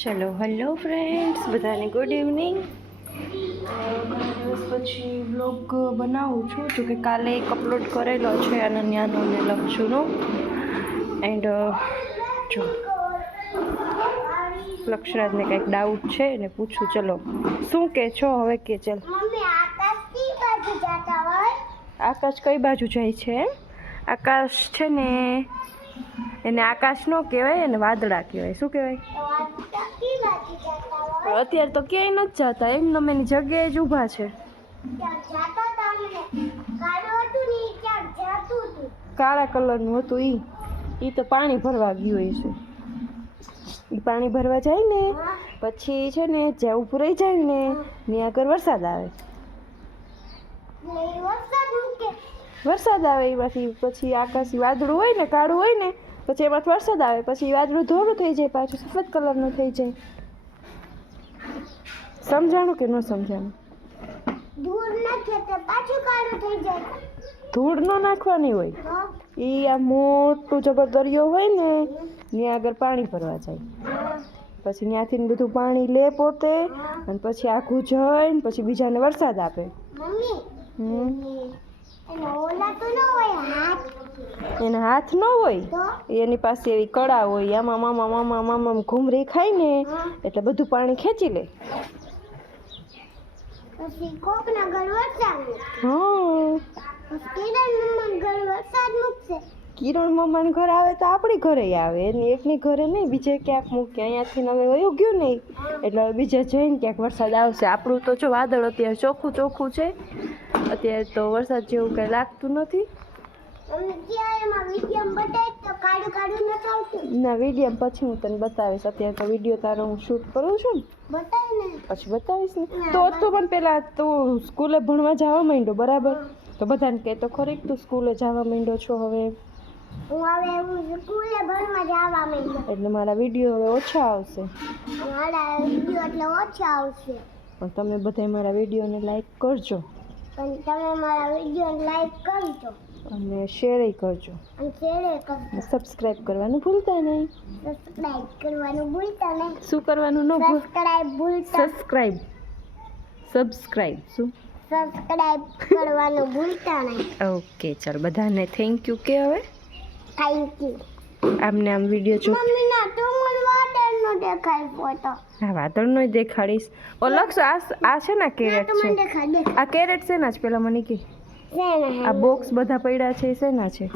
ચલો hello friends બધાને good evening ઘણા દિવસ પછી બ્લોગ બનાવું છું જો કે કાલે એક અપલોડ કરેલો છે અનન્યાનો ને લક્ષુનો એન્ડ જો લક્ષરાજને કંઈક ડાઉટ છે એને પૂછું ચલો. શું કે છો હવે કે ચલ. આકાશ કઈ બાજુ જાય છે એમ? આકાશ છે ને એને આકાશ ન કહેવાય એને વાદળા કહેવાય. શું કહેવાય તો આકાશ કી બાજુ જાતા હોય અત્યારે તો ક્યાંય નથી જતા એમ તમે એની જગ્યાએ જ ઊભા છે. કાળું કલરનું હતું ઈ. ઈ તો પાણી ભરવા ગયું છે ઈ પાણી ભરવા જાય ને પછી છે ને જ્યાં ઊભું રહી જાય ને ત્યાં આગળ વરસાદ આવે. વરસાદ આવે એમાંથી પછી આકાશી વાદળું હોય ને કાળું હોય ને પછી એમાંથી વરસાદ આવે પછી વાદળું ધોળું થઈ જાય પાછું સફેદ કલરનું થઈ જાય. સમજાણું કે ન સમજાણું? દૂર નાખે તો પાછું કાળું થઈ જાય. ધૂળ ન નાખવાની હોય? એ આ મોટું જબર દરિયો હોય ને ત્યાં આગળ પાણી ભરવા જાય. પછી ત્યાંથી બધું પાણી લે પોતે અને પછી આખું જઈને પછી બીજાને વરસાદ આપે. એનો હાથ? ન હોય? એની પાસે એવી કળા હોય આમાં મામા મામા મામા ઘૂમરી ખાય ને એટલે બધું પાણી ખેંચી લે. પછી કોકના ઘર વરસાદ હા કિરણ મમ્માના ઘર વરસાદ મૂકશે. કિરણ મમ્માને ઘર આવે તો આપણી ઘરે આવે. એની એકની ઘરે નહીં બીજે ક્યાંક મૂકે. અહીંયાથી હવે વયું ગયું નહીં. એટલે હવે બીજે જઈને ક્યાંક વરસાદ આવશે. આપણું તો જો વાદળ અત્યારે ચોખ્ખું ચોખ્ખું છે. અત્યારે તો વરસાદ જેવું કંઈ લાગતું નથી. ન ના વીડિયો પછી હું તને બતાવીશ. અત્યારે તો વીડિયો તારો હું શૂટ કરું છું ને. ને પછી બતાવીશ ને. તો તું પણ પહેલાં તું સ્કૂલે ભણવા જવા માંડ્યો બરાબર? તો બધાને કહે તો ખરી તું સ્કૂલે જવા માંડ્યો છો હવે? હું હવે હું સ્કૂલે ભણવા જવા માંડ્યો. એટલે મારા વીડિયો હવે ઓછા આવશે. મારા વીડિયો એટલે ઓછા આવશે. પણ તમે બધા મારા વિડીયોને લાઈક કરજો. પણ તમે મારા વીડિયો લાઈક કરજો. અને શેર કરજો. સબસ્ક્રાઈબ કરવાનું ભૂલતા નહીં. સબસ્ક્રાઇબ કરવાનું ભૂલતા નહીં. શું કરવાનું ન ભૂલ સબસ્ક્રાઇબ ભૂલતા સબસ્ક્રાઈબ સબસ્ક્રાઈબ શું? સબસ્ક્રાઇબ કરવાનું ભૂલતા નહીં. ઓકે ચાલ બધાને થેન્ક યુ કે હવે? થેન્ક યુ આમને આમ વીડિયો જો મમ્મી ના તો મને વાદળનો દેખાય ફોટો હા વાદળનો દેખાડીશ. ઓ લક્ષ આ આ છે ને કેરેટ છે? આ કેરેટ છે પેલા મને કે આ બોક્સ બધા પડ્યા છે શેના છે?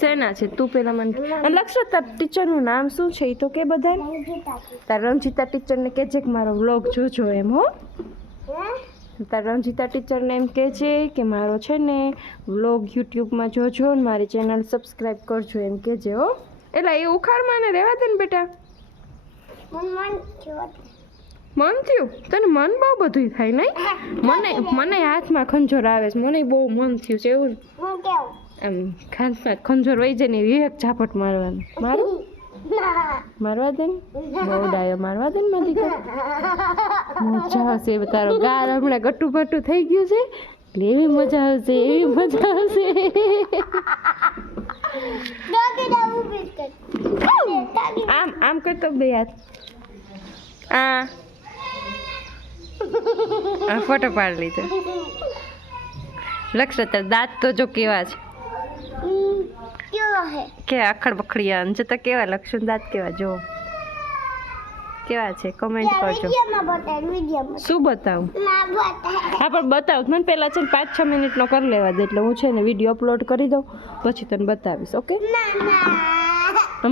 શેના છે? છે? તું પેલા મને લક્ષ તાર ટીચરનું નામ શું છે? એ તો કે છે. તાર રંજીતા ટીચરને કહેજે કે મારો વ્લોગ જોજો એમ હો? તાર રંજીતા ટીચરને એમ કહેજે કે મારો છે ને વ્લોગ યુટ્યુબમાં જોજો ને મારી ચેનલ સબસ્ક્રાઈબ કરજો એમ કહેજે હો? એટલે એ ઉખાડમાં ને રહેવા દે ને બેટા. મન થયો તને મન બહુ બધું થાય નહીં? મને મને હાથમાં ખંજોર આવે છે. મને બહુ મન થયું છે એવું. એમ ખાંસમાં ખંજોર વહી જાય ને એક ઝાપટ મારવાનું. મારું? મારવા દે બહુ ડાયો. મારવા દે ને દીકરા મજા આવશે તારો ગાર હમણાં ગટું પટું થઈ ગયું છે. એવી મજા આવશે એવી મજા આવશે. આમ આમ કરતો બે હાથ. આ. આ ફોટો પાડી લીધો. લક્ષ અત્યારે દાંત તો જો કેવા છે. કે આખડ બખડિયા અંજ તો કેવા લક્ષણ દાંત કેવા જો કેવા છે? કમેન્ટ કરજો. શું બતાવું? હા પણ બતાવ. મને પહેલાં છે ને પાંચ છ મિનિટનો કરી લેવા દે એટલે હું છે ને વીડિયો અપલોડ કરી દઉં પછી તને બતાવીશ ઓકે?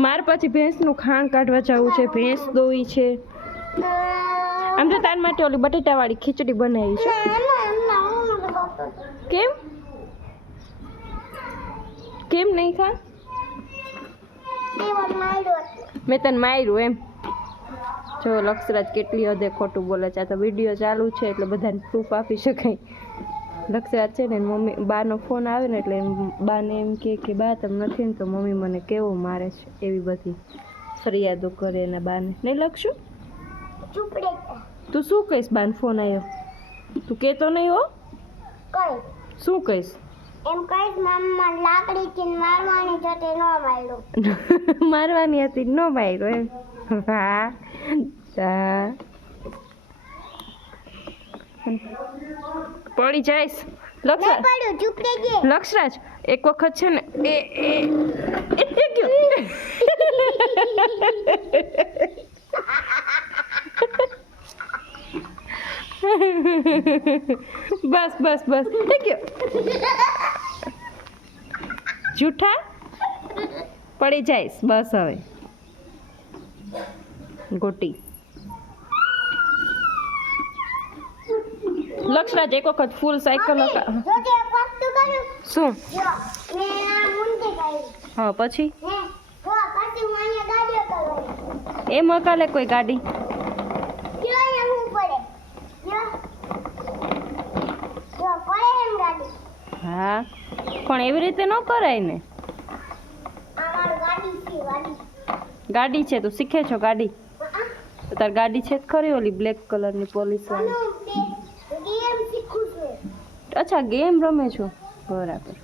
મારે પછી ભેંસનું ખાણ કાઢવા જવું છે ભેંસ દોઈ છે. આમ તો તાર માટે ઓલી બટેટાવાળી ખીચડી બનાવી છે. કેમ? કેમ નહીં ખા? મેં તને માર્યું એમ. જો લક્ષરાજ કેટલી હદે ખોટું બોલે છે. આ તો વીડિયો ચાલુ છે એટલે બધાને પ્રૂફ આપી શકાય. લક્ષરાજ છે ને મમ્મી બાનો ફોન આવે ને એટલે એમ બાને એમ કહે કે બા તમે નથી ને તો મમ્મી મને કેવો મારે છે? એવી બધી ફરિયાદો કરે એના બાને. નહીં લખશું? તું શું કહીશ બાન ફોન આવ્યો તું કહેતો નહીં હો? શું કહીશ? એમ કહીશ મમ્મા લાકડી થી મારવાની છે તે ન માર્યો મારવાની હતી ન માર્યો એમ. હા હા. પડી જઈશ. લક્ષરાજ. ચૂપ લક્ષરાજ એક વખત છે ને એ ગયો. બસ બસ બસ. થઈ ગયો જૂઠા પડી જઈશ. બસ હવે. ગોટી. લક્ષરાજ એક વખત ફૂલ સાયકલ શું? હા પછી? એ એમ હકાલે કોઈ ગાડી જો અહીંયા હું પડે જો જો પડે એમ ગાડી હા. પણ એવી રીતે ન કરાય ને. ગાડી છે તું શીખે છો ગાડી? તાર ગાડી છે ખરી ઓલી બ્લેક કલરની પોલીસ અચ્છા ગેમ રમે છો? બરાબર.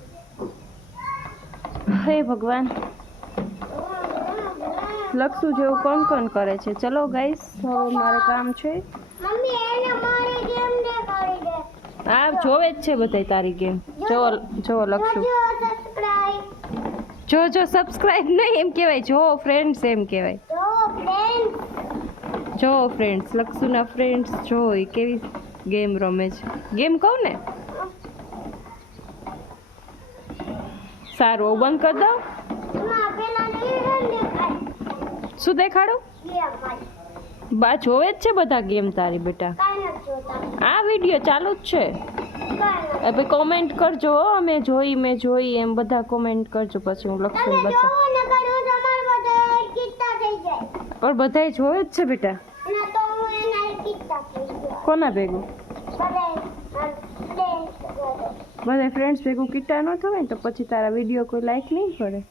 હે ભગવાન. લક્ષું જેવું કોણ કોણ કરે છે? ચલો ગાઈસ હવે મારે કામ છે. મમ્મી, એને મારી ગેમ આ જોવે જ છે બધાય તારી ગેમ જો જો લખશું. જો જો સબસ્ક્રાઇબ નહીં એમ કહેવાય. જો ફ્રેન્ડ્સ એમ કહેવાય. જો ફ્રેન્ડ જો ફ્રેન્ડ્સ લક્ષુના ફ્રેન્ડ્સ જો એ કેવી ગેમ રમે છે. ગેમ કહું ને? સારું બંધ કરી દઉં. શું દેખાડું? બા જોવે જ છે બધા ગેમ તારી બેટા? આ વીડિયો ચાલુ જ છે? ભાઈ હવે કોમેન્ટ કરજો હો, અમે જોઈ મેં જોઈ એમ બધા કોમેન્ટ કરજો પછી હું લખું તમે બતા જોવો ને કર્યું તમારા બધા પણ બધાય જોવે જ છે બેટા? કોના ભેગું? બધા ફ્રેન્ડ્સ ભેગું કીટા ન થવાય તો પછી તારા વીડિયો કોઈ લાઈક નહીં પડે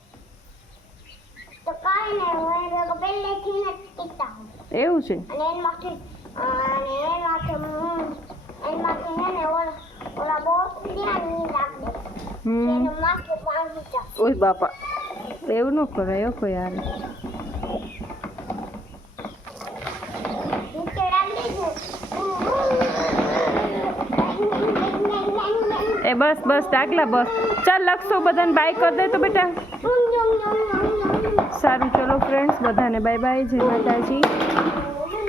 તો કાંઈ નહીં હોય પહેલેથી જ હોય. એવું છે? અને એમાંથી અને એમાંથી એમાંથી હે ને ઓલા ઓલા ત્યાં ની નાખ હમ. ઓય બાપા એવું ન કરાય કોઈ યાર એ બસ બસ ચાગલા બસ. ચાલ લખશો બધાને બાય કરી દે તો બેટા. સારું ફ્રેન્ડ્સ બધાને બાય બાય જય માતાજી.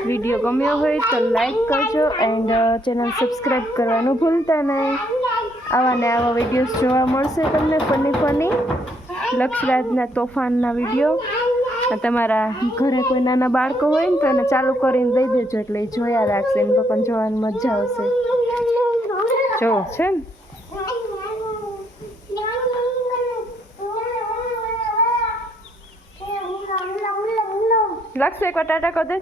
વીડિયો ગમ્યો હોય તો લાઈક કરજો એન્ડ ચેનલ સબસ્ક્રાઈબ કરવાનું ભૂલતા નહીં. આવા ને આવા વિડીયોઝ જોવા મળશે તમને ફની ફની. લક્ષરાજના તોફાનના વીડિયો તમારા ઘરે કોઈ નાના બાળકો હોય ને તો એને ચાલુ કરીને દઈ દેજો એટલે જોયા રાખશે એમ પણ જોવાની મજા આવશે. જો, છે ને? લક્ષ એકવાર ટાટા કરી દે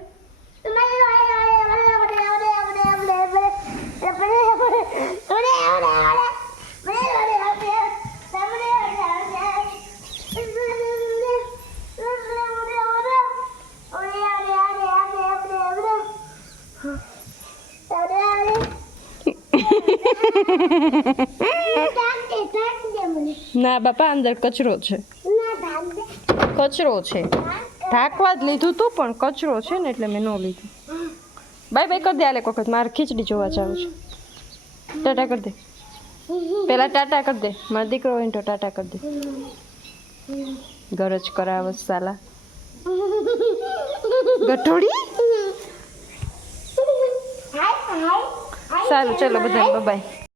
ના બાપા અંદર કચરો છે કચરો છે ઢાંકવા જ લીધું હતું પણ કચરો છે ને એટલે મેં ન લીધું. બાય બાય કરી દે આલે વખત મારે ખીચડી જોવા જાવ છે. ટાટા કરી દે. પેલા ટાટા કરી દે. મારો દીકરો હોય તો ટાટા કરી દે. ગરજ કરાવસ સાલા. ગઠોડી? સારું ચલો બધા બાય